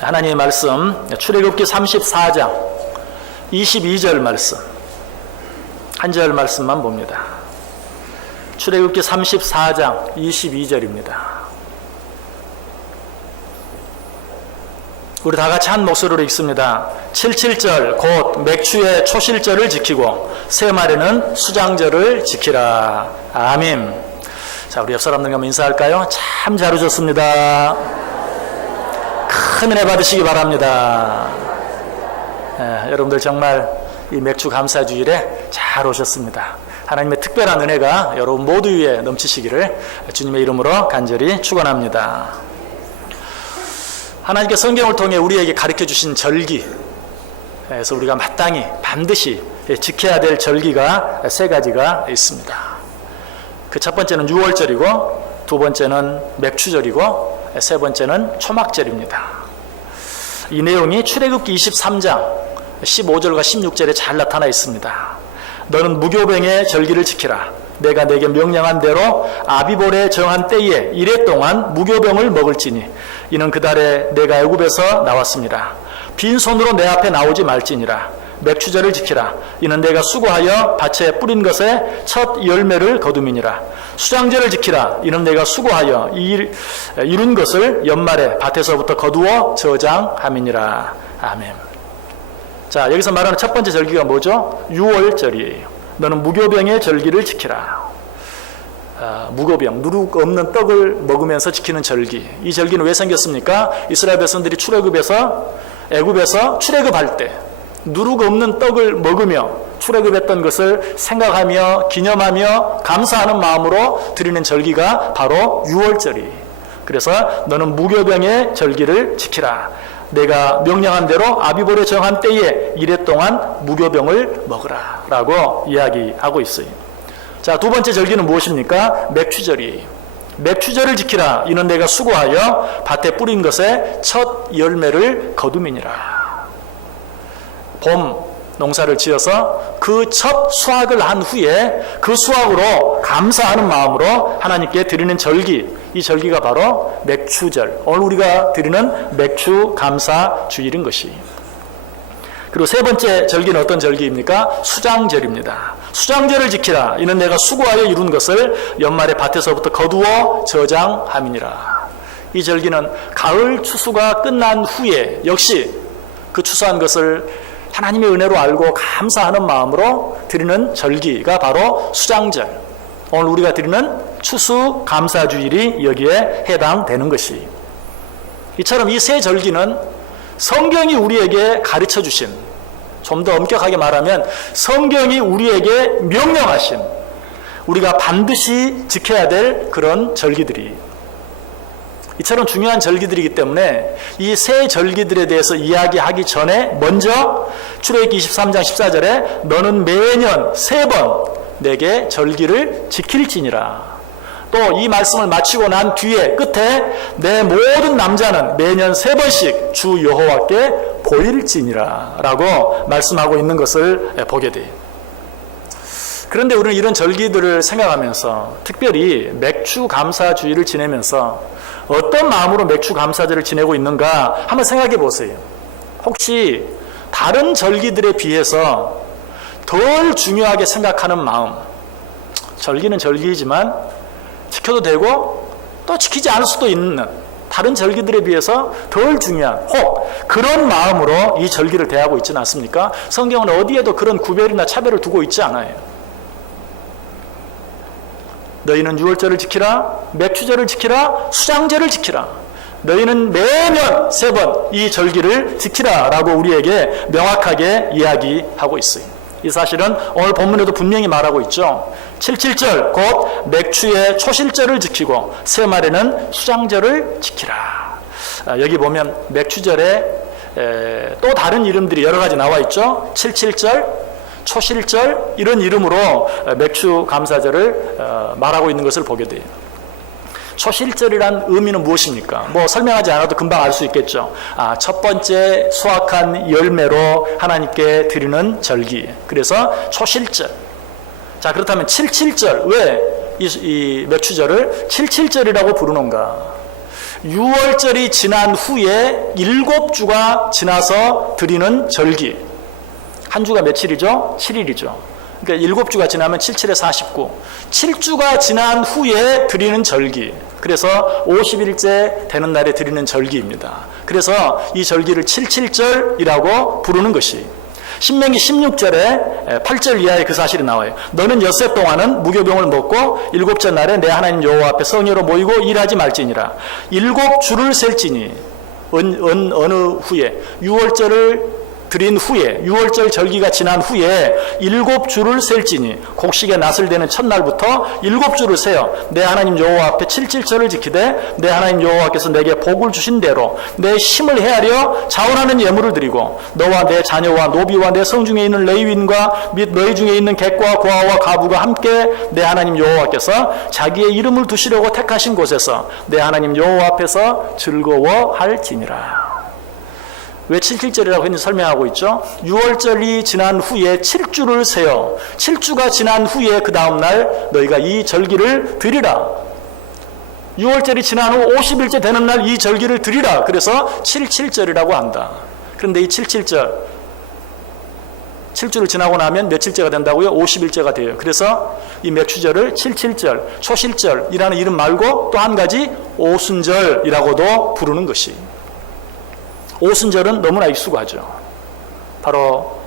하나님의 말씀, 출애굽기 34장 22절 말씀, 한 절 말씀만 봅니다. 출애굽기 34장 22절입니다. 우리 다 같이 한 목소리로 읽습니다. 77절 곧 맥추의 초실절을 지키고 새말에는 수장절을 지키라. 아멘. 자, 우리 옆 사람들과 한번 인사할까요? 참 잘 오셨습니다. 큰 은혜 받으시기 바랍니다. 여러분들 정말 이 맥주 감사주일에 잘 오셨습니다. 하나님의 특별한 은혜가 여러분 모두 위에 넘치시기를 주님의 이름으로 간절히 축원합니다. 하나님께서 성경을 통해 우리에게 가르쳐 주신 절기, 그래서 우리가 마땅히 반드시 지켜야 될 절기가 세 가지가 있습니다. 그 첫 번째는 유월절이고, 두 번째는 맥추절이고, 세 번째는 초막절입니다. 이 내용이 출애굽기 23장 15절과 16절에 잘 나타나 있습니다. 너는 무교병의 절기를 지키라. 내가 내게 명령한 대로 아비볼에 정한 때에 이래 동안 무교병을 먹을지니 이는 그 달에 내가 애굽에서 나왔습니다. 빈손으로 내 앞에 나오지 말지니라. 맥추절을 지키라. 이는 내가 수고하여 밭에 뿌린 것에 첫 열매를 거둠이니라. 수장절을 지키라. 이는 내가 수고하여 이룬 것을 연말에 밭에서부터 거두어 저장함이니라. 아멘. 자, 여기서 말하는 첫 번째 절기가 뭐죠? 유월절이에요. 너는 무교병의 절기를 지키라. 무교병, 누룩 없는 떡을 먹으면서 지키는 절기. 이 절기는 왜 생겼습니까? 이스라엘 백성들이 애굽에서 출애굽할 때 누룩 없는 떡을 먹으며 출애굽했던 것을 생각하며 기념하며 감사하는 마음으로 드리는 절기가 바로 유월절이에요. 그래서 너는 무교병의 절기를 지키라. 내가 명령한 대로 아비볼에 정한 때에 이래 동안 무교병을 먹으라 라고 이야기하고 있어요. 자, 두 번째 절기는 무엇입니까? 맥추절이에요. 맥추절을 지키라. 이는 내가 수고하여 밭에 뿌린 것에 첫 열매를 거둠이니라. 봄 농사를 지어서 그 첫 수확을 한 후에 그 수확으로 감사하는 마음으로 하나님께 드리는 절기, 이 절기가 바로 맥추절, 오늘 우리가 드리는 맥추 감사 주일인 것이. 그리고 세 번째 절기는 어떤 절기입니까? 수장절입니다. 수장절을 지키라. 이는 내가 수고하여 이룬 것을 연말에 밭에서부터 거두어 저장함이니라. 이 절기는 가을 추수가 끝난 후에 역시 그 추수한 것을 하나님의 은혜로 알고 감사하는 마음으로 드리는 절기가 바로 수장절, 오늘 우리가 드리는 추수 감사주일이 여기에 해당되는 것이. 이처럼 이 세 절기는 성경이 우리에게 가르쳐 주신, 좀 더 엄격하게 말하면 성경이 우리에게 명령하신, 우리가 반드시 지켜야 될 그런 절기들이, 이처럼 중요한 절기들이기 때문에 이 세 절기들에 대해서 이야기하기 전에 먼저 출애굽기 23장 14절에 너는 매년 3번 내게 절기를 지킬지니라. 또 이 말씀을 마치고 난 뒤에 끝에 내 모든 남자는 매년 3번씩 주 여호와께 보일지니라 라고 말씀하고 있는 것을 보게 돼요. 그런데 우리는 이런 절기들을 생각하면서, 특별히 맥추 감사주일을 지내면서 어떤 마음으로 맥추 감사절을 지내고 있는가 한번 생각해 보세요. 혹시 다른 절기들에 비해서 덜 중요하게 생각하는 마음, 절기는 절기이지만 지켜도 되고 또 지키지 않을 수도 있는 다른 절기들에 비해서 덜 중요한, 혹 그런 마음으로 이 절기를 대하고 있지는 않습니까? 성경은 어디에도 그런 구별이나 차별을 두고 있지 않아요. 너희는 유월절을 지키라, 맥추절을 지키라, 수장절을 지키라. 너희는 매년 3번 이 절기를 지키라 라고 우리에게 명확하게 이야기하고 있어요. 이 사실은 오늘 본문에도 분명히 말하고 있죠. 77절 곧 맥추의 초실절을 지키고 새말에는 수장절을 지키라. 여기 보면 맥추절에 또 다른 이름들이 여러 가지 나와 있죠. 77절, 초실절, 이런 이름으로 맥추 감사절을 말하고 있는 것을 보게 돼요. 초실절이란 의미는 무엇입니까? 뭐 설명하지 않아도 금방 알 수 있겠죠. 첫 번째 수확한 열매로 하나님께 드리는 절기. 그래서 초실절. 자, 그렇다면 77절, 왜 이 맥추절을 77절이라고 부르는가? 6월절이 지난 후에 7주가 지나서 드리는 절기. 한 주가 며칠이죠? 7일이죠. 그러니까 7주가 지나면 7, 7에 49. 7주가 지난 후에 드리는 절기. 그래서 50일째 되는 날에 드리는 절기입니다. 그래서 이 절기를 77절이라고 부르는 것이, 신명기 16절에 8절 이하에 그 사실이 나와요. 너는 엿새 동안은 무교병을 먹고 7째 날에 내 하나님 여호와 앞에 성회로 모이고 일하지 말지니라. 7주를 셀지니, 어느 후에 6월절을 드린 후에, 6월절 절기가 지난 후에 7주를 셀지니, 곡식의 낫을 대는 첫날부터 7주를 세어 내 하나님 여호와 앞에 77절을 지키되 내 하나님 여호와께서 내게 복을 주신 대로 내 힘을 헤아려 자원하는 예물을 드리고 너와 내 자녀와 노비와 내 성중에 있는 레위인과 및 너희 중에 있는 객과 고아와 가부가 함께 내 하나님 여호와께서 자기의 이름을 두시려고 택하신 곳에서 내 하나님 여호와 앞에서 즐거워할지니라. 왜 77절이라고 했는지 설명하고 있죠. 6월절이 지난 후에 7주를 세어 7주가 지난 후에 그 다음날 너희가 이 절기를 드리라. 6월절이 지난 후 50일째 되는 날 이 절기를 드리라. 그래서 77절이라고 한다. 그런데 이 77절, 7주를 지나고 나면 며칠째가 된다고요? 50일째가 돼요. 그래서 이 맥추절을 77절, 초실절이라는 이름 말고 또 한 가지 오순절이라고도 부르는 것이, 오순절은 너무나 익숙하죠. 바로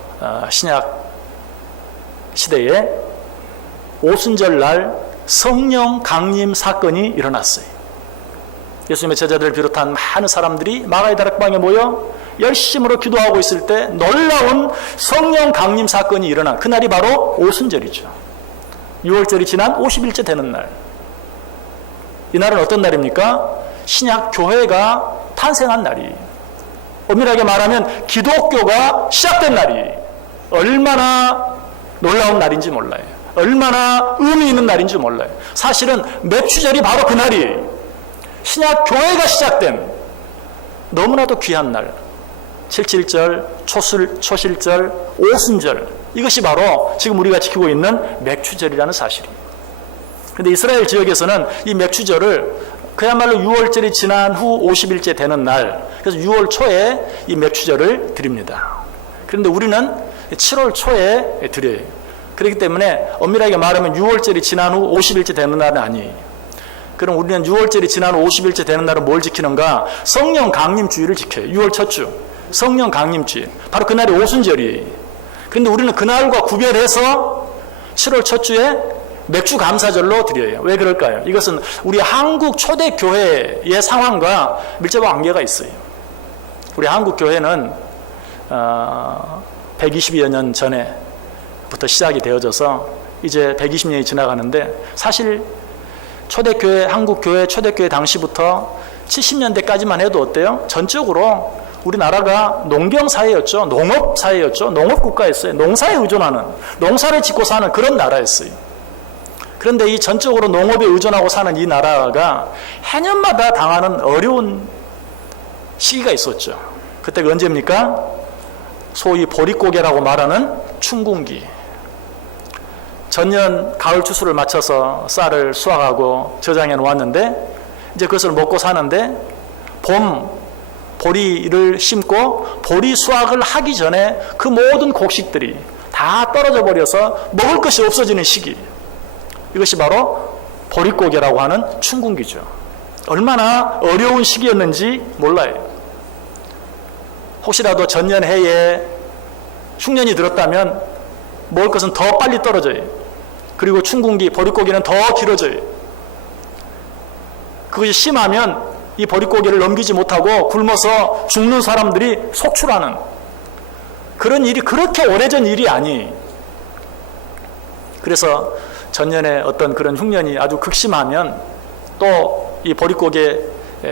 신약 시대에 오순절 날 성령 강림 사건이 일어났어요. 예수님의 제자들을 비롯한 많은 사람들이 마가의 다락방에 모여 열심으로 기도하고 있을 때 놀라운 성령 강림 사건이 일어난 그날이 바로 오순절이죠. 6월절이 지난 50일째 되는 날. 이날은 어떤 날입니까? 신약 교회가 탄생한 날이에요. 엄밀하게 말하면 기독교가 시작된 날이, 얼마나 놀라운 날인지 몰라요. 얼마나 의미 있는 날인지 몰라요. 사실은 맥추절이 바로 그 날이에요. 신약 교회가 시작된 너무나도 귀한 날. 77절, 초실절, 오순절, 이것이 바로 지금 우리가 지키고 있는 맥추절이라는 사실이에요. 그런데 이스라엘 지역에서는 이 맥추절을 그야말로 6월절이 지난 후 50일째 되는 날, 그래서 6월 초에 이 맥추절을 드립니다. 그런데 우리는 7월 초에 드려요. 그렇기 때문에 엄밀하게 말하면 6월절이 지난 후 50일째 되는 날은 아니에요. 그럼 우리는 6월절이 지난 후 50일째 되는 날은 뭘 지키는가? 성령 강림주의를 지켜요. 6월 첫 주, 성령 강림주의. 바로 그날이 오순절이에요. 그런데 우리는 그날과 구별해서 7월 첫 주에 맥주 감사절로 드려요. 왜 그럴까요? 이것은 우리 한국 초대교회의 상황과 밀접한 관계가 있어요. 우리 한국교회는 120여 년 전에부터 시작이 되어져서 이제 120년이 지나가는데, 사실 초대교회, 한국교회 초대교회 당시부터 70년대까지만 해도 어때요? 전적으로 우리나라가 농경사회였죠. 농업사회였죠. 농업국가였어요. 농사에 의존하는, 농사를 짓고 사는 그런 나라였어요. 그런데 이 전적으로 농업에 의존하고 사는 이 나라가 해년마다 당하는 어려운 시기가 있었죠. 그때가 언제입니까? 소위 보릿고개라고 말하는 춘궁기. 전년 가을 추수를 마쳐서 쌀을 수확하고 저장해 놓았는데 이제 그것을 먹고 사는데, 봄 보리를 심고 보리 수확을 하기 전에 그 모든 곡식들이 다 떨어져 버려서 먹을 것이 없어지는 시기. 이것이 바로 보릿고개라고 하는 춘궁기죠. 얼마나 어려운 시기였는지 몰라요. 혹시라도 전년 해에 흉년이 들었다면 먹을 것은 더 빨리 떨어져요. 그리고 춘궁기, 보릿고개는 더 길어져요. 그것이 심하면 이 보릿고개를 넘기지 못하고 굶어서 죽는 사람들이 속출하는 그런 일이 그렇게 오래전 일이 아니에요. 그래서 전년에 어떤 그런 흉년이 아주 극심하면 또 이 보릿고개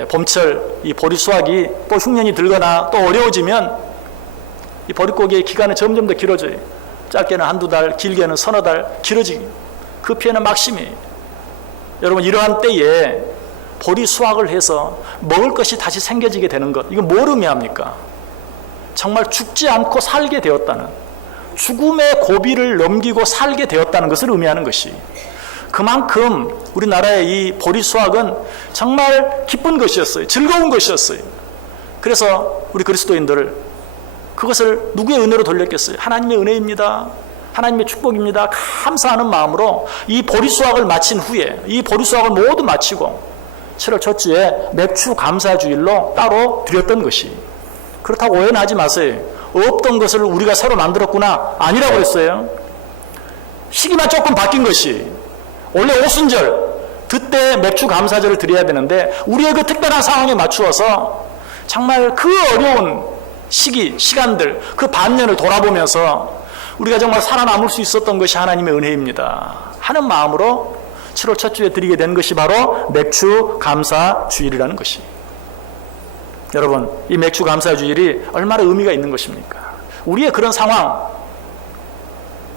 봄철 이 보리 수확이 또 흉년이 들거나 또 어려워지면 이 보릿고개의 기간은 점점 더 길어져요. 짧게는 한두 달, 길게는 서너 달 길어지기. 그 피해는 막심이에요. 여러분, 이러한 때에 보리 수확을 해서 먹을 것이 다시 생겨지게 되는 것, 이건 뭘 의미합니까? 정말 죽지 않고 살게 되었다는, 죽음의 고비를 넘기고 살게 되었다는 것을 의미하는 것이, 그 그만큼 우리나라의 이 보리 수확은 정말 기쁜 것이었어요. 즐거운 것이었어요. 그래서 우리 그리스도인들 그것을 누구의 은혜로 돌렸겠어요? 하나님의 은혜입니다. 하나님의 축복입니다. 감사하는 마음으로 이 보리 수확을 마친 후에 이 보리 수확을 모두 마치고 7월 첫째에 맥주 감사주일로 따로 드렸던 것이, 그렇다고 오해하지 마세요. 없던 것을 우리가 새로 만들었구나, 아니라고 했어요. 시기만 조금 바뀐 것이, 원래 오순절 그때 맥주 감사절을 드려야 되는데 우리의 그 특별한 상황에 맞추어서 정말 그 어려운 시간들, 그 반년을 돌아보면서 우리가 정말 살아남을 수 있었던 것이 하나님의 은혜입니다 하는 마음으로 7월 첫 주에 드리게 된 것이 바로 맥주 감사 주일이라는 것이. 여러분, 이 맥주 감사 주일이 얼마나 의미가 있는 것입니까? 우리의 그런 상황을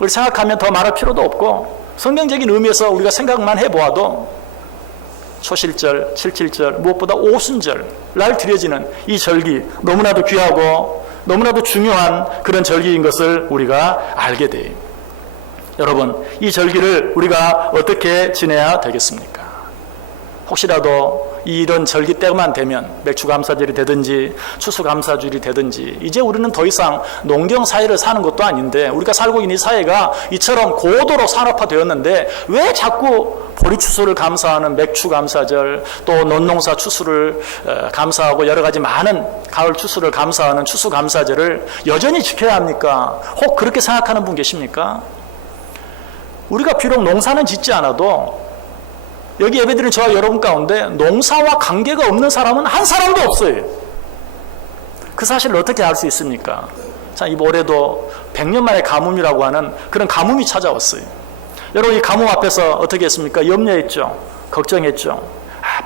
생각하면 더 말할 필요도 없고, 성경적인 의미에서 우리가 생각만 해보아도 초실절, 칠칠절, 무엇보다 오순절 날 드려지는 이 절기, 너무나도 귀하고 너무나도 중요한 그런 절기인 것을 우리가 알게 돼요. 여러분, 이 절기를 우리가 어떻게 지내야 되겠습니까? 혹시라도 이런 절기 때만 되면 맥주감사절이 되든지 추수감사주일이 되든지, 이제 우리는 더 이상 농경 사회를 사는 것도 아닌데, 우리가 살고 있는 이 사회가 이처럼 고도로 산업화되었는데 왜 자꾸 보리추수를 감사하는 맥주감사절, 또 논농사 추수를 감사하고 여러 가지 많은 가을 추수를 감사하는 추수감사절을 여전히 지켜야 합니까? 혹 그렇게 생각하는 분 계십니까? 우리가 비록 농사는 짓지 않아도 여기 예배드리는 저와 여러분 가운데 농사와 관계가 없는 사람은 한 사람도 없어요. 그 사실을 어떻게 알 수 있습니까? 자, 이 올해도 100년 만에 가뭄이라고 하는 그런 가뭄이 찾아왔어요. 여러분, 이 가뭄 앞에서 어떻게 했습니까? 염려했죠. 걱정했죠.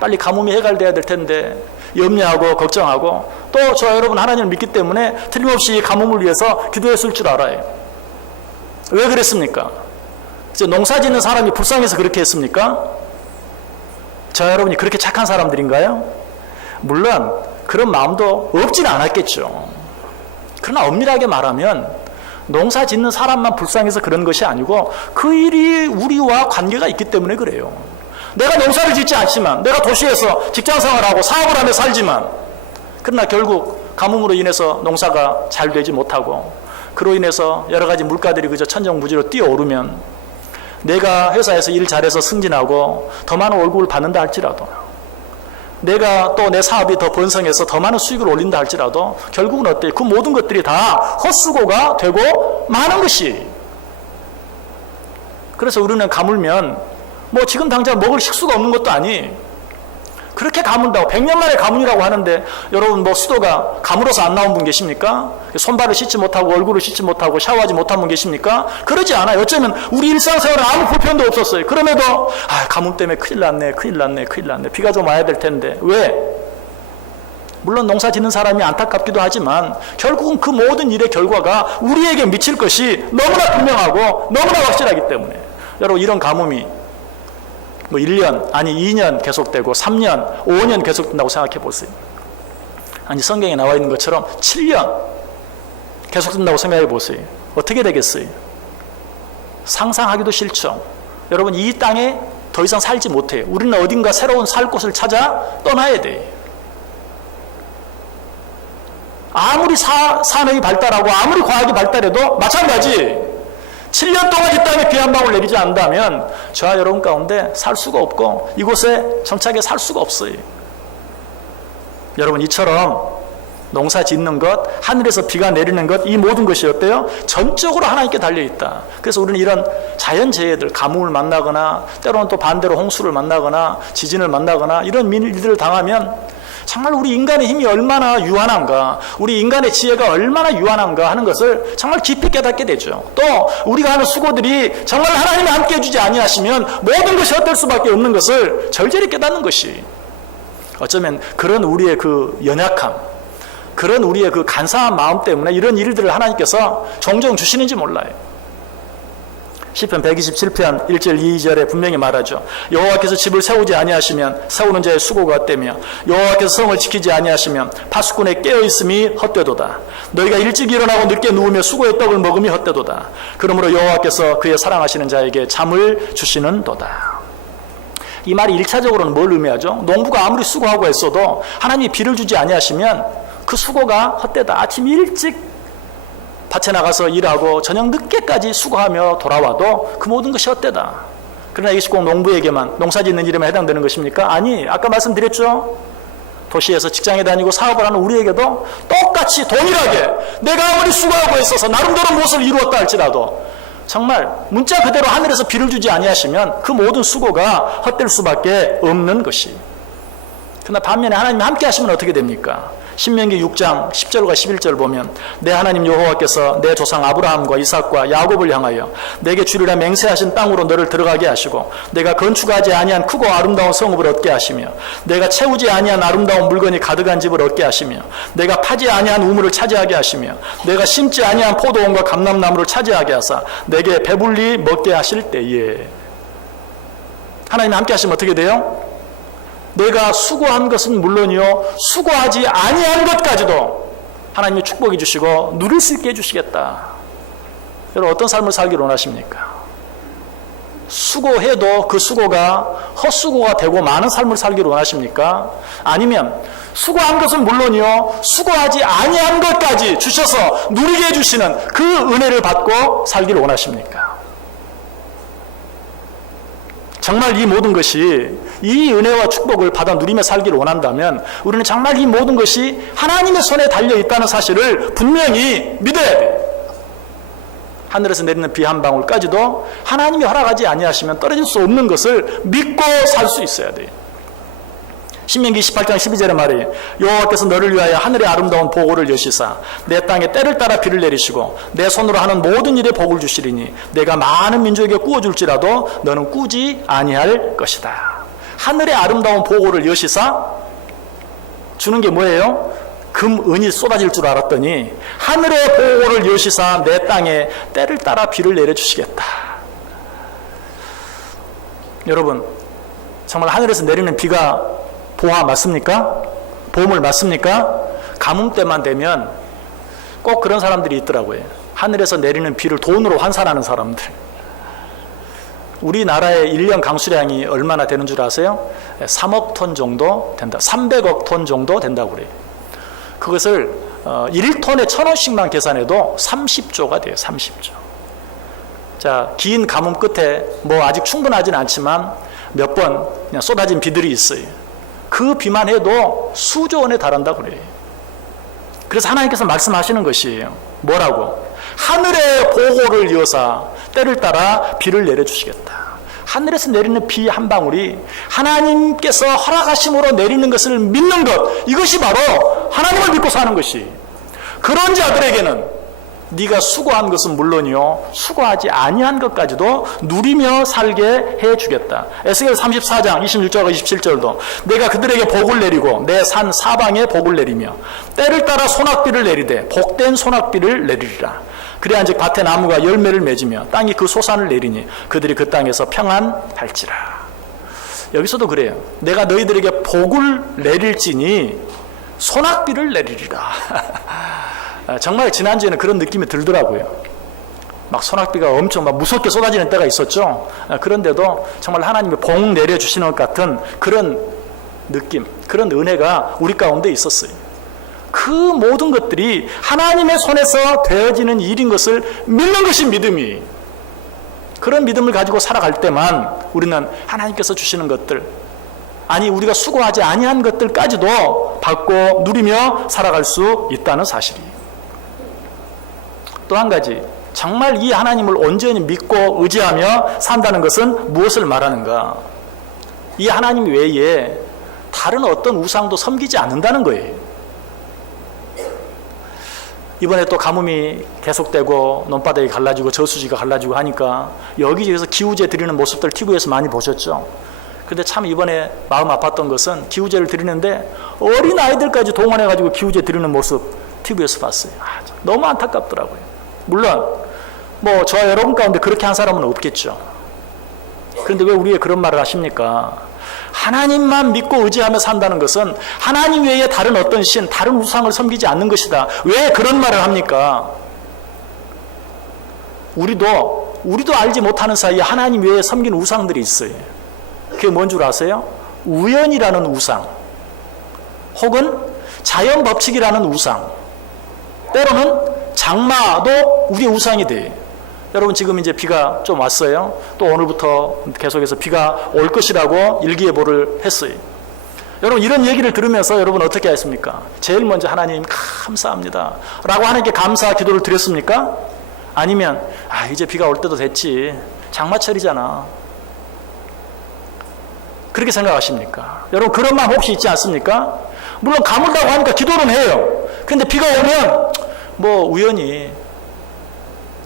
빨리 가뭄이 해결돼야 될 텐데 염려하고 걱정하고, 또 저와 여러분 하나님을 믿기 때문에 틀림없이 이 가뭄을 위해서 기도했을 줄 알아요. 왜 그랬습니까? 이제 농사 짓는 사람이 불쌍해서 그렇게 했습니까? 저와 여러분이 그렇게 착한 사람들인가요? 물론 그런 마음도 없지는 않았겠죠. 그러나 엄밀하게 말하면 농사 짓는 사람만 불쌍해서 그런 것이 아니고 그 일이 우리와 관계가 있기 때문에 그래요. 내가 농사를 짓지 않지만, 내가 도시에서 직장생활하고 사업을 하며 살지만, 그러나 결국 가뭄으로 인해서 농사가 잘 되지 못하고 그로 인해서 여러 가지 물가들이 그저 천정부지로 뛰어오르면 내가 회사에서 일 잘해서 승진하고 더 많은 월급을 받는다 할지라도, 내가 또 내 사업이 더 번성해서 더 많은 수익을 올린다 할지라도 결국은 어때요? 그 모든 것들이 다 헛수고가 되고 마는 것이. 그래서 우리는 가물면 뭐 지금 당장 먹을 식수가 없는 것도 아니, 그렇게 가문다고 100년 만에 가문이라고 하는데, 여러분 뭐 수도가 가물어서 안 나온 분 계십니까? 손발을 씻지 못하고 얼굴을 씻지 못하고 샤워하지 못한 분 계십니까? 그러지 않아요. 어쩌면 우리 일상생활에 아무 불편도 없었어요. 그럼에도 가뭄 때문에 큰일 났네. 비가 좀 와야 될 텐데. 왜? 물론 농사 짓는 사람이 안타깝기도 하지만 결국은 그 모든 일의 결과가 우리에게 미칠 것이 너무나 분명하고 너무나 확실하기 때문에, 여러분 이런 가뭄이 뭐 1년, 아니 2년 계속되고 3년, 5년 계속된다고 생각해 보세요. 아니 성경에 나와 있는 것처럼 7년 계속된다고 생각해 보세요. 어떻게 되겠어요? 상상하기도 싫죠. 여러분, 이 땅에 더 이상 살지 못해요. 우리는 어딘가 새로운 살 곳을 찾아 떠나야 돼요. 아무리 산업이 발달하고 아무리 과학이 발달해도 마찬가지. 7년 동안 이 땅에 비 한 방울 내리지 않는다면 저와 여러분 가운데 살 수가 없고 이곳에 정착해 살 수가 없어요. 여러분, 이처럼 농사 짓는 것, 하늘에서 비가 내리는 것, 이 모든 것이 어때요? 전적으로 하나님께 달려있다. 그래서 우리는 이런 자연재해들, 가뭄을 만나거나 때로는 또 반대로 홍수를 만나거나 지진을 만나거나 이런 일들을 당하면 정말 우리 인간의 힘이 얼마나 유한한가, 우리 인간의 지혜가 얼마나 유한한가 하는 것을 정말 깊이 깨닫게 되죠. 또 우리가 하는 수고들이 정말 하나님이 함께 해주지 아니하시면 모든 것이 헛될 수밖에 없는 것을 절절히 깨닫는 것이, 어쩌면 그런 우리의 그 연약함, 그런 우리의 그 간사한 마음 때문에 이런 일들을 하나님께서 종종 주시는지 몰라요. 시편 127편 1절 2절에 분명히 말하죠. 여호와께서 집을 세우지 아니하시면 세우는 자의 수고가 헛되며 여호와께서 성을 지키지 아니하시면 파수꾼의 깨어있음이 헛되도다. 너희가 일찍 일어나고 늦게 누우며 수고의 떡을 먹음이 헛되도다. 그러므로 여호와께서 그의 사랑하시는 자에게 잠을 주시는도다. 이 말이 1차적으로는 뭘 의미하죠? 농부가 아무리 수고하고 했어도 하나님이 비를 주지 아니하시면 그 수고가 헛되다. 아침 일찍 밭에 나가서 일하고 저녁 늦게까지 수고하며 돌아와도 그 모든 것이 헛되다. 그러나 이것이 꼭 농부에게만, 농사 짓는 일에만 해당되는 것입니까? 아니, 아까 말씀드렸죠? 도시에서 직장에 다니고 사업을 하는 우리에게도 똑같이 동일하게 내가 아무리 수고하고 있어서 나름대로 무엇을 이루었다 할지라도 정말 문자 그대로 하늘에서 비를 주지 아니하시면 그 모든 수고가 헛될 수밖에 없는 것이. 그러나 반면에 하나님이 함께 하시면 어떻게 됩니까? 신명기 6장 10절과 11절 보면 내 하나님 여호와께서 내 조상 아브라함과 이삭과 야곱을 향하여 내게 주리라 맹세하신 땅으로 너를 들어가게 하시고 내가 건축하지 아니한 크고 아름다운 성읍을 얻게 하시며 내가 채우지 아니한 아름다운 물건이 가득한 집을 얻게 하시며 내가 파지 아니한 우물을 차지하게 하시며 내가 심지 아니한 포도원과 감람나무를 차지하게 하사 내게 배불리 먹게 하실 때에. 하나님 함께 하시면 어떻게 돼요? 내가 수고한 것은 물론이요 수고하지 아니한 것까지도 하나님이 축복해 주시고 누릴 수 있게 해주시겠다. 여러분 어떤 삶을 살기를 원하십니까? 수고해도 그 수고가 헛수고가 되고 많은 삶을 살기를 원하십니까? 아니면 수고한 것은 물론이요 수고하지 아니한 것까지 주셔서 누리게 해주시는 그 은혜를 받고 살기를 원하십니까? 정말 이 모든 것이 이 은혜와 축복을 받아 누리며 살기를 원한다면 우리는 정말 이 모든 것이 하나님의 손에 달려있다는 사실을 분명히 믿어야 돼요. 하늘에서 내리는 비 한 방울까지도 하나님이 허락하지 아니하시면 떨어질 수 없는 것을 믿고 살 수 있어야 돼요. 신명기 28장 12절의 말이 여호와께서 너를 위하여 하늘의 아름다운 보고를 여시사 내 땅에 때를 따라 비를 내리시고 내 손으로 하는 모든 일에 복을 주시리니 내가 많은 민족에게 꾸어줄지라도 너는 꾸지 아니할 것이다. 하늘의 아름다운 보고를 여시사 주는 게 뭐예요? 금, 은이 쏟아질 줄 알았더니 하늘의 보고를 여시사 내 땅에 때를 따라 비를 내려주시겠다. 여러분 정말 하늘에서 내리는 비가 보화 맞습니까? 보물 맞습니까? 가뭄 때만 되면 꼭 그런 사람들이 있더라고요. 하늘에서 내리는 비를 돈으로 환산하는 사람들. 우리나라의 1년 강수량이 얼마나 되는 줄 아세요? 3억 톤 정도 된다. 300억 톤 정도 된다고 그래요. 그것을 1톤에 1,000원씩만 계산해도 30조가 돼요. 30조. 자, 긴 가뭄 끝에 뭐 아직 충분하진 않지만 몇 번 그냥 쏟아진 비들이 있어요. 그 비만 해도 수조 원에 달한다고 그래요. 그래서 하나님께서 말씀하시는 것이에요. 뭐라고? 하늘의 보고를 이어사 때를 따라 비를 내려주시겠다. 하늘에서 내리는 비 한 방울이 하나님께서 허락하심으로 내리는 것을 믿는 것, 이것이 바로 하나님을 믿고 사는 것이. 그런 자들에게는 네가 수고한 것은 물론이요 수고하지 아니한 것까지도 누리며 살게 해주겠다. 에스겔 34장 26절과 27절도 내가 그들에게 복을 내리고 내 산 사방에 복을 내리며 때를 따라 소낙비를 내리되 복된 소낙비를 내리리라. 그래야즉 밭에 나무가 열매를 맺으며 땅이 그 소산을 내리니 그들이 그 땅에서 평안할지라. 여기서도 그래요. 내가 너희들에게 복을 내릴지니 소낙비를 내리리라. 정말 지난주에는 그런 느낌이 들더라고요. 막 소낙비가 엄청 막 무섭게 쏟아지는 때가 있었죠. 그런데도 정말 하나님이 복 내려주시는 것 같은 그런 느낌, 그런 은혜가 우리 가운데 있었어요. 그 모든 것들이 하나님의 손에서 되어지는 일인 것을 믿는 것이 믿음이. 그런 믿음을 가지고 살아갈 때만 우리는 하나님께서 주시는 것들, 아니 우리가 수고하지 아니한 것들까지도 받고 누리며 살아갈 수 있다는 사실이. 또 한 가지, 정말 이 하나님을 온전히 믿고 의지하며 산다는 것은 무엇을 말하는가? 이 하나님 외에 다른 어떤 우상도 섬기지 않는다는 거예요. 이번에 또 가뭄이 계속되고 논바닥이 갈라지고 저수지가 갈라지고 하니까 여기저기서 기우제 드리는 모습들 TV에서 많이 보셨죠? 근데 참 이번에 마음 아팠던 것은 기우제를 드리는데 어린 아이들까지 동원해가지고 기우제 드리는 모습 TV에서 봤어요. 너무 안타깝더라고요. 물론 뭐 저와 여러분 가운데 그렇게 한 사람은 없겠죠. 그런데 왜 우리가 그런 말을 하십니까? 하나님만 믿고 의지하며 산다는 것은 하나님 외에 다른 어떤 신, 다른 우상을 섬기지 않는 것이다. 왜 그런 말을 합니까? 우리도 알지 못하는 사이에 하나님 외에 섬기는 우상들이 있어요. 그게 뭔 줄 아세요? 우연이라는 우상, 혹은 자연 법칙이라는 우상, 때로는 장마도 우리의 우상이 돼. 여러분 지금 이제 비가 좀 왔어요. 또 오늘부터 계속해서 비가 올 것이라고 일기예보를 했어요. 여러분 이런 얘기를 들으면서 여러분 어떻게 했습니까? 제일 먼저 하나님 감사합니다 라고 하나님께 감사 기도를 드렸습니까? 아니면 이제 비가 올 때도 됐지, 장마철이잖아, 그렇게 생각하십니까? 여러분 그런 마음 혹시 있지 않습니까? 물론 가물다고 하니까 기도는 해요. 근데 비가 오면 뭐 우연히,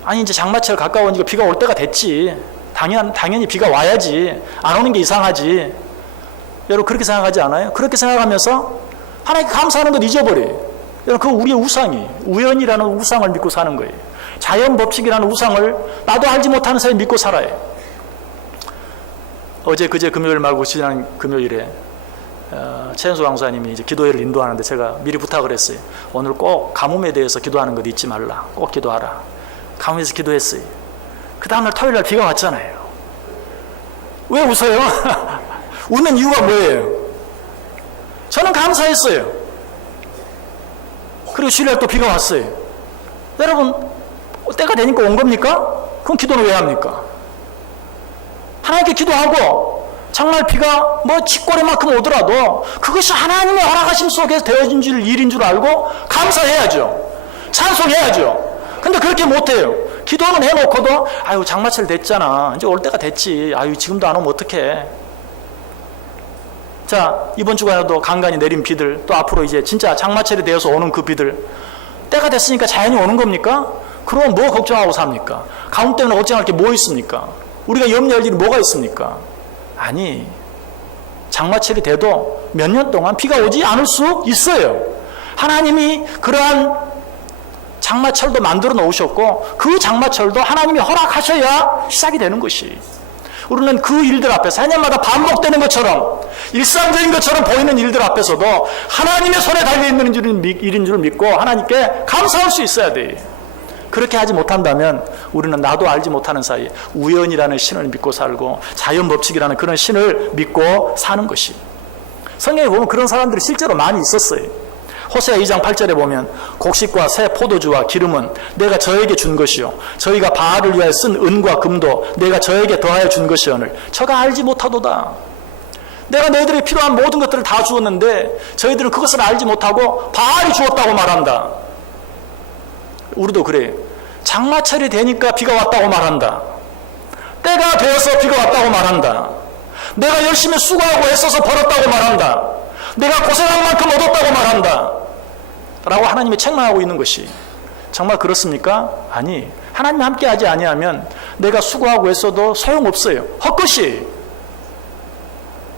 아니 이제 장마철 가까우니까 비가 올 때가 됐지, 당연히 비가 와야지, 안 오는 게 이상하지. 여러분 그렇게 생각하지 않아요? 그렇게 생각하면서 하나님께 감사하는 것 잊어버려요. 여러분 그거 우리의 우상이, 우연이라는 우상을 믿고 사는 거예요. 자연 법칙이라는 우상을 나도 알지 못하는 사람이 믿고 살아요. 어제 그제 금요일 말고 지난 금요일에 최현수 강사님이 이제 기도회를 인도하는데 제가 미리 부탁을 했어요. 오늘 꼭 가뭄에 대해서 기도하는 것 잊지 말라. 꼭 기도하라. 가뭄에서 기도했어요. 그 다음날 토요일 날 비가 왔잖아요. 왜 웃어요? 웃는 이유가 뭐예요? 저는 감사했어요. 그리고 주일날 또 비가 왔어요. 여러분 때가 되니까 온 겁니까? 그럼 기도는 왜 합니까? 하나님께 기도하고 정말 비가 뭐 쥐꼬리만큼 오더라도 그것이 하나님의 허락하심 속에서 되어진 일인 줄 알고 감사해야죠. 찬송해야죠. 근데 그렇게 못해요. 기도는 해놓고도 장마철 됐잖아, 이제 올 때가 됐지, 지금도 안 오면 어떡해. 자, 이번 주간에도 간간히 내린 비들, 또 앞으로 이제 진짜 장마철이 되어서 오는 그 비들, 때가 됐으니까 자연히 오는 겁니까? 그럼 뭐 걱정하고 삽니까? 가뭄 때문에 걱정할 게 뭐 있습니까? 우리가 염려할 일이 뭐가 있습니까? 아니, 장마철이 돼도 몇 년 동안 비가 오지 않을 수 있어요. 하나님이 그러한 장마철도 만들어 놓으셨고 그 장마철도 하나님이 허락하셔야 시작이 되는 것이, 우리는 그 일들 앞에서 4년마다 반복되는 것처럼 일상적인 것처럼 보이는 일들 앞에서도 하나님의 손에 달려있는 일인 줄 믿고 하나님께 감사할 수 있어야 돼요. 그렇게 하지 못한다면 우리는 나도 알지 못하는 사이 우연이라는 신을 믿고 살고 자연 법칙이라는 그런 신을 믿고 사는 것이, 성경에 보면 그런 사람들이 실제로 많이 있었어요. 호세아 2장 8절에 보면 곡식과 새 포도주와 기름은 내가 저에게 준 것이요 저희가 바알을 위하여 쓴 은과 금도 내가 저에게 더하여 준 것이오늘 저가 알지 못하도다. 내가 너희들이 필요한 모든 것들을 다 주었는데 저희들은 그것을 알지 못하고 바알이 주었다고 말한다. 우리도 그래요. 장마철이 되니까 비가 왔다고 말한다. 때가 되어서 비가 왔다고 말한다. 내가 열심히 수고하고 애써서 벌었다고 말한다. 내가 고생한 만큼 얻었다고 말한다 라고 하나님이 책망하고 있는 것이 정말 그렇습니까? 아니, 하나님이 함께하지 아니하면 내가 수고하고 애써도 소용없어요. 헛것이.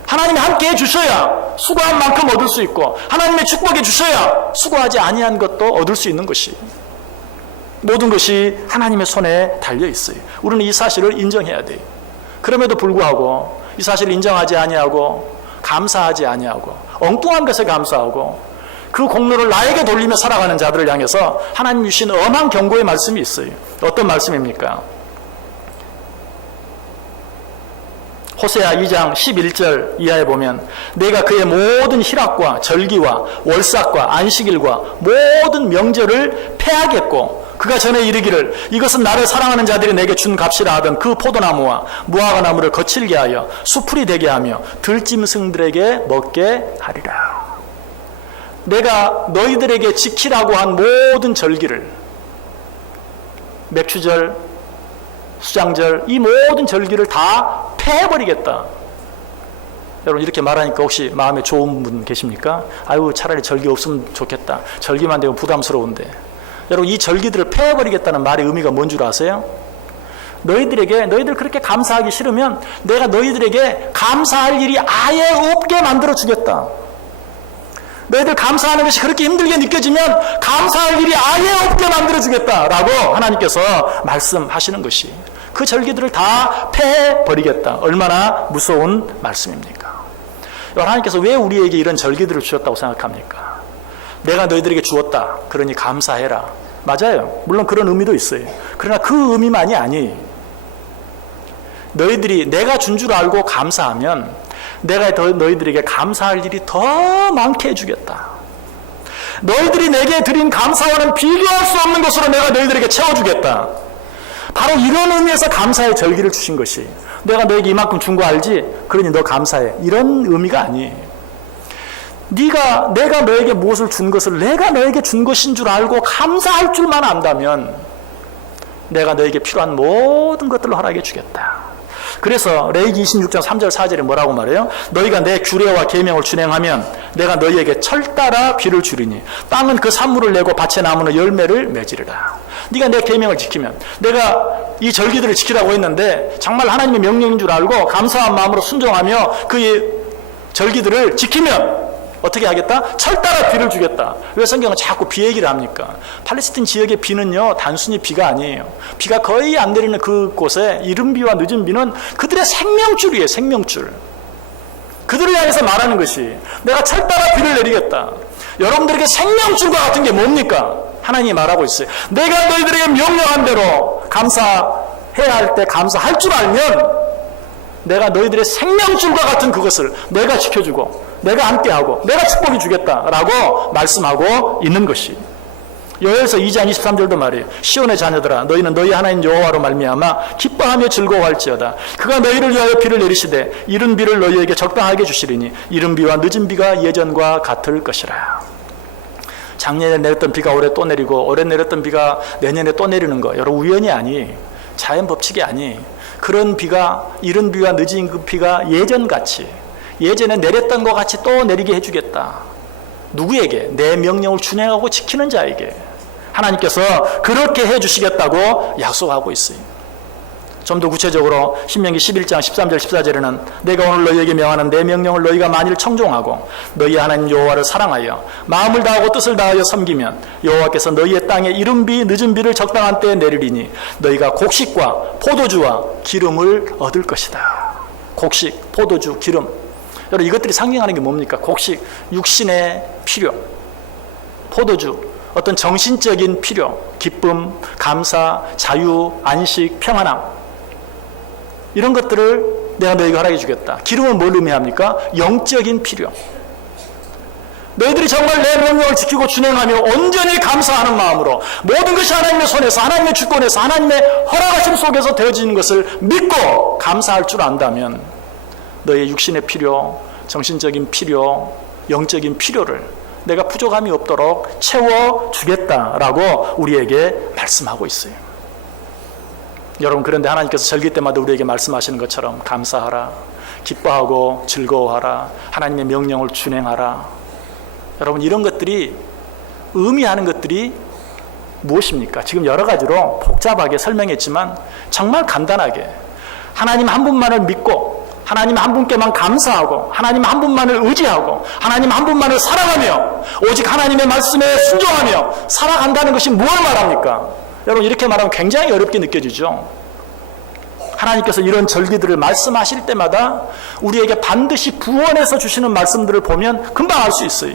하나님이 함께해 주셔야 수고한 만큼 얻을 수 있고 하나님의 축복해 주셔야 수고하지 아니한 것도 얻을 수 있는 것이, 모든 것이 하나님의 손에 달려 있어요. 우리는 이 사실을 인정해야 돼요. 그럼에도 불구하고 이 사실을 인정하지 아니하고 감사하지 아니하고 엉뚱한 것에 감사하고 그 공로를 나에게 돌리며 살아가는 자들을 향해서 하나님 주신 엄한 경고의 말씀이 있어요. 어떤 말씀입니까? 호세아 2장 11절 이하에 보면 내가 그의 모든 희락과 절기와 월삭과 안식일과 모든 명절을 폐하겠고 그가 전에 이르기를 이것은 나를 사랑하는 자들이 내게 준 값이라 하던 그 포도나무와 무화과 나무를 거칠게 하여 수풀이 되게 하며 들짐승들에게 먹게 하리라. 내가 너희들에게 지키라고 한 모든 절기를, 맥추절, 수장절, 이 모든 절기를 다 폐해버리겠다. 여러분 이렇게 말하니까 혹시 마음에 좋은 분 계십니까? 차라리 절기 없으면 좋겠다. 절기만 되면 부담스러운데. 여러분 이 절기들을 폐해버리겠다는 말의 의미가 뭔 줄 아세요? 너희들 그렇게 감사하기 싫으면 내가 너희들에게 감사할 일이 아예 없게 만들어 주겠다. 너희들 감사하는 것이 그렇게 힘들게 느껴지면 감사할 일이 아예 없게 만들어 주겠다라고 하나님께서 말씀하시는 것이, 그 절기들을 다 폐해버리겠다. 얼마나 무서운 말씀입니까? 하나님께서 왜 우리에게 이런 절기들을 주셨다고 생각합니까? 내가 너희들에게 주었다, 그러니 감사해라. 맞아요. 물론 그런 의미도 있어요. 그러나 그 의미만이 아니에요. 너희들이 내가 준 줄 알고 감사하면 내가 더 너희들에게 감사할 일이 더 많게 해주겠다. 너희들이 내게 드린 감사와는 비교할 수 없는 것으로 내가 너희들에게 채워주겠다. 바로 이런 의미에서 감사의 절기를 주신 것이, 내가 너에게 이만큼 준 거 알지? 그러니 너 감사해. 이런 의미가 아니에요. 내가 너에게 무엇을 준 것을 내가 너에게 준 것인 줄 알고 감사할 줄만 안다면 내가 너에게 필요한 모든 것들을 허락해 주겠다. 그래서 레위기 26장 3절 4절에 뭐라고 말해요? 너희가 내 규례와 계명을 준행하면 내가 너희에게 철 따라 비를 주리니 땅은 그 산물을 내고 밭의 나무는 열매를 맺으리라. 네가 내 계명을 지키면, 내가 이 절기들을 지키라고 했는데 정말 하나님의 명령인 줄 알고 감사한 마음으로 순종하며 그 절기들을 지키면 어떻게 하겠다? 철 따라 비를 주겠다. 왜 성경은 자꾸 비 얘기를 합니까? 팔레스틴 지역의 비는요, 단순히 비가 아니에요. 비가 거의 안 내리는 그곳에 이른 비와 늦은 비는 그들의 생명줄이에요. 생명줄. 그들을 향해서 말하는 것이, 내가 철 따라 비를 내리겠다. 여러분들에게 생명줄과 같은 게 뭡니까? 하나님이 말하고 있어요. 내가 너희들에게 명령한 대로 감사해야 할 때 감사할 줄 알면 내가 너희들의 생명줄과 같은 그것을 내가 지켜주고 내가 함께하고 내가 축복해 주겠다라고 말씀하고 있는 것이, 여호와서 2장 23절도 말이에요. 시온의 자녀들아, 너희는 너희 하나님 여호와로 말미암아 기뻐하며 즐거워할지어다. 그가 너희를 위하여 비를 내리시되 이른 비를 너희에게 적당하게 주시리니 이른 비와 늦은 비가 예전과 같을 것이라. 작년에 내렸던 비가 올해 또 내리고 올해 내렸던 비가 내년에 또 내리는 거, 여러분 우연이 아니에요. 자연 법칙이 아니에요. 그런 비가, 이른 비와 늦은 그 비가 예전같이, 예전에 내렸던 것 같이 또 내리게 해주겠다. 누구에게? 내 명령을 준행하고 지키는 자에게 하나님께서 그렇게 해주시겠다고 약속하고 있어요. 좀 더 구체적으로 신명기 11장 13절 14절에는 내가 오늘 너희에게 명하는 내 명령을 너희가 만일 청종하고 너희 하나님 여호와를 사랑하여 마음을 다하고 뜻을 다하여 섬기면 여호와께서 너희의 땅에 이른 비 늦은 비를 적당한 때에 내리리니 너희가 곡식과 포도주와 기름을 얻을 것이다. 곡식, 포도주, 기름. 여러분 이것들이 상징하는 게 뭡니까? 곡식, 육신의 필요. 포도주, 어떤 정신적인 필요, 기쁨, 감사, 자유, 안식, 평안함. 이런 것들을 내가 너희에게 허락해 주겠다. 기름은 뭘 의미합니까? 영적인 필요. 너희들이 정말 내 명령을 지키고 준행하며 온전히 감사하는 마음으로 모든 것이 하나님의 손에서, 하나님의 주권에서, 하나님의 허락하심 속에서 되어지는 것을 믿고 감사할 줄 안다면 너의 육신의 필요, 정신적인 필요, 영적인 필요를 내가 부족함이 없도록 채워주겠다라고 우리에게 말씀하고 있어요. 여러분, 그런데 하나님께서 절기 때마다 우리에게 말씀하시는 것처럼 감사하라, 기뻐하고 즐거워하라, 하나님의 명령을 준행하라. 여러분, 이런 것들이 의미하는 것들이 무엇입니까? 지금 여러 가지로 복잡하게 설명했지만 정말 간단하게 하나님 한 분만을 믿고 하나님 한 분께만 감사하고 하나님 한 분만을 의지하고 하나님 한 분만을 사랑하며 오직 하나님의 말씀에 순종하며 살아간다는 것이 무엇을 말합니까? 여러분, 이렇게 말하면 굉장히 어렵게 느껴지죠. 하나님께서 이런 절기들을 말씀하실 때마다 우리에게 반드시 구원해서 주시는 말씀들을 보면 금방 알 수 있어요.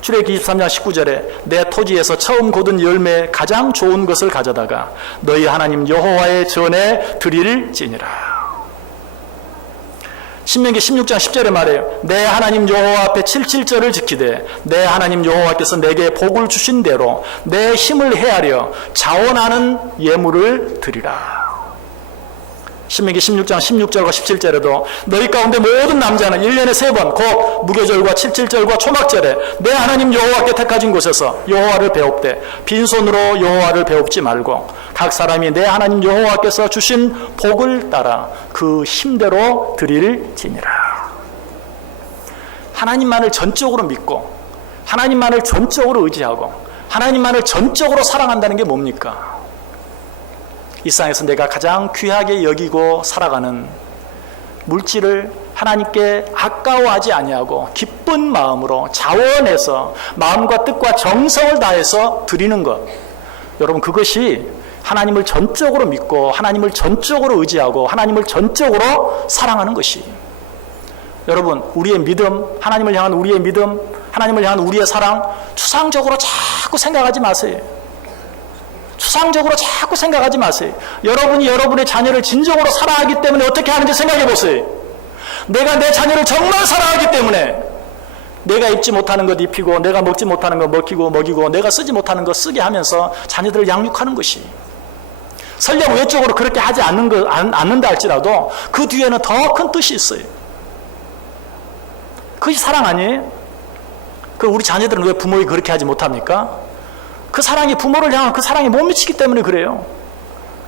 출애굽기 23장 19절에 내 토지에서 처음 거둔 열매 가장 좋은 것을 가져다가 너희 하나님 여호와의 전에 드릴지니라. 신명기 16장 10절에 말해요. 내 하나님 여호와 앞에 77절을 지키되 내 하나님 여호와께서 내게 복을 주신 대로 내 힘을 헤아려 자원하는 예물을 드리라. 신명기 16장 16절과 17절에도 너희 가운데 모든 남자는 1년에 3번 곧 무교절과 77절과 초막절에 내 하나님 여호와께 택하신 곳에서 여호와를 배웁되 빈손으로 여호와를 배웁지 말고 각 사람이 내 하나님 여호와께서 주신 복을 따라 그 힘대로 드릴지니라. 하나님만을 전적으로 믿고 하나님만을 전적으로 의지하고 하나님만을 전적으로 사랑한다는 게 뭡니까? 이 세상에서 내가 가장 귀하게 여기고 살아가는 물질을 하나님께 아까워하지 아니하고 기쁜 마음으로 자원해서 마음과 뜻과 정성을 다해서 드리는 것, 여러분 그것이 하나님을 전적으로 믿고 하나님을 전적으로 의지하고 하나님을 전적으로 사랑하는 것이, 여러분 우리의 믿음, 하나님을 향한 우리의 믿음, 하나님을 향한 우리의 사랑 추상적으로 자꾸 생각하지 마세요. 추상적으로 자꾸 생각하지 마세요. 여러분이 여러분의 자녀를 진정으로 사랑하기 때문에 어떻게 하는지 생각해 보세요. 내가 내 자녀를 정말 사랑하기 때문에 내가 입지 못하는 것 입히고 내가 먹지 못하는 것 먹이고 내가 쓰지 못하는 것 쓰게 하면서 자녀들을 양육하는 것이, 설령 외적으로 그렇게 하지 않는다 할지라도 그 뒤에는 더 큰 뜻이 있어요. 그것이 사랑 아니에요? 그 우리 자녀들은 왜 부모에게 그렇게 하지 못합니까? 그 사랑이, 부모를 향한 그 사랑이 못 미치기 때문에 그래요.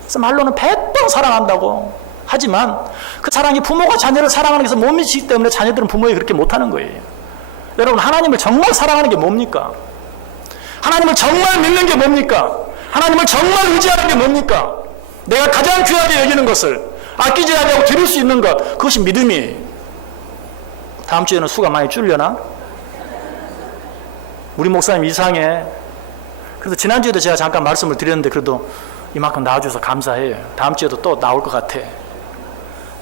그래서 말로는 100번 사랑한다고 하지만 그 사랑이, 부모가 자녀를 사랑하는 것에서 못 미치기 때문에 자녀들은 부모에게 그렇게 못하는 거예요. 여러분, 하나님을 정말 사랑하는 게 뭡니까? 하나님을 정말 믿는 게 뭡니까? 하나님을 정말 의지하는 게 뭡니까? 내가 가장 귀하게 여기는 것을 아끼지 않냐고 드릴 수 있는 것, 그것이 믿음이에요. 다음 주에는 수가 많이 줄려나? 우리 목사님 이상해. 그래서 지난주에도 제가 잠깐 말씀을 드렸는데 그래도 이만큼 나와주셔서 감사해요. 다음 주에도 또 나올 것 같아.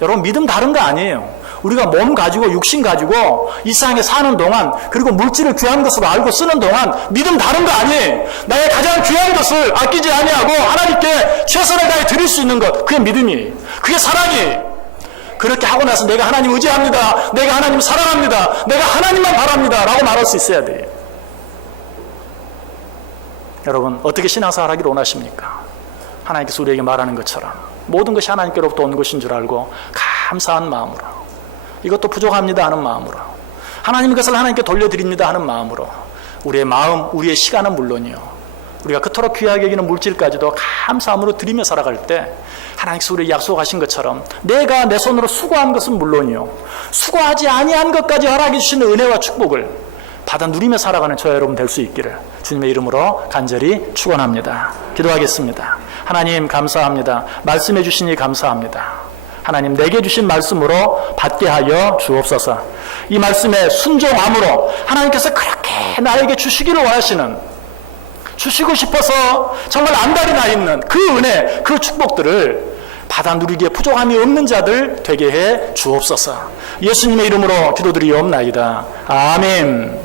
여러분, 믿음 다른 거 아니에요. 우리가 몸 가지고 육신 가지고 이 세상에 사는 동안, 그리고 물질을 귀한 것으로 알고 쓰는 동안 믿음 다른 거 아니에요. 나의 가장 귀한 것을 아끼지 아니하고 하나님께 최선을 다해 드릴 수 있는 것, 그게 믿음이에요. 그게 사랑이에요. 그렇게 하고 나서 내가 하나님 의지합니다, 내가 하나님 사랑합니다, 내가 하나님만 바랍니다 라고 말할 수 있어야 돼요. 여러분, 어떻게 신앙생활 하기를 원하십니까? 하나님께서 우리에게 말하는 것처럼 모든 것이 하나님께로부터 온 것인 줄 알고 감사한 마음으로, 이것도 부족합니다 하는 마음으로, 하나님 것을 하나님께 돌려드립니다 하는 마음으로, 우리의 마음, 우리의 시간은 물론이요, 우리가 그토록 귀하게 여기는 물질까지도 감사함으로 드리며 살아갈 때 하나님께서 우리에게 약속하신 것처럼 내가 내 손으로 수고한 것은 물론이요, 수고하지 아니한 것까지 허락해 주시는 은혜와 축복을 받아 누리며 살아가는 저와 여러분 될 수 있기를 주님의 이름으로 간절히 축원합니다. 기도하겠습니다. 하나님, 감사합니다. 말씀해 주시니 감사합니다. 하나님, 내게 주신 말씀으로 받게 하여 주옵소서. 이 말씀에 순종함으로 하나님께서 그렇게 나에게 주시기를 원하시는, 주시고 싶어서 정말 안달이 나 있는 그 은혜, 그 축복들을 받아 누리기에 부족함이 없는 자들 되게 해 주옵소서. 예수님의 이름으로 기도드리옵나이다. 아멘.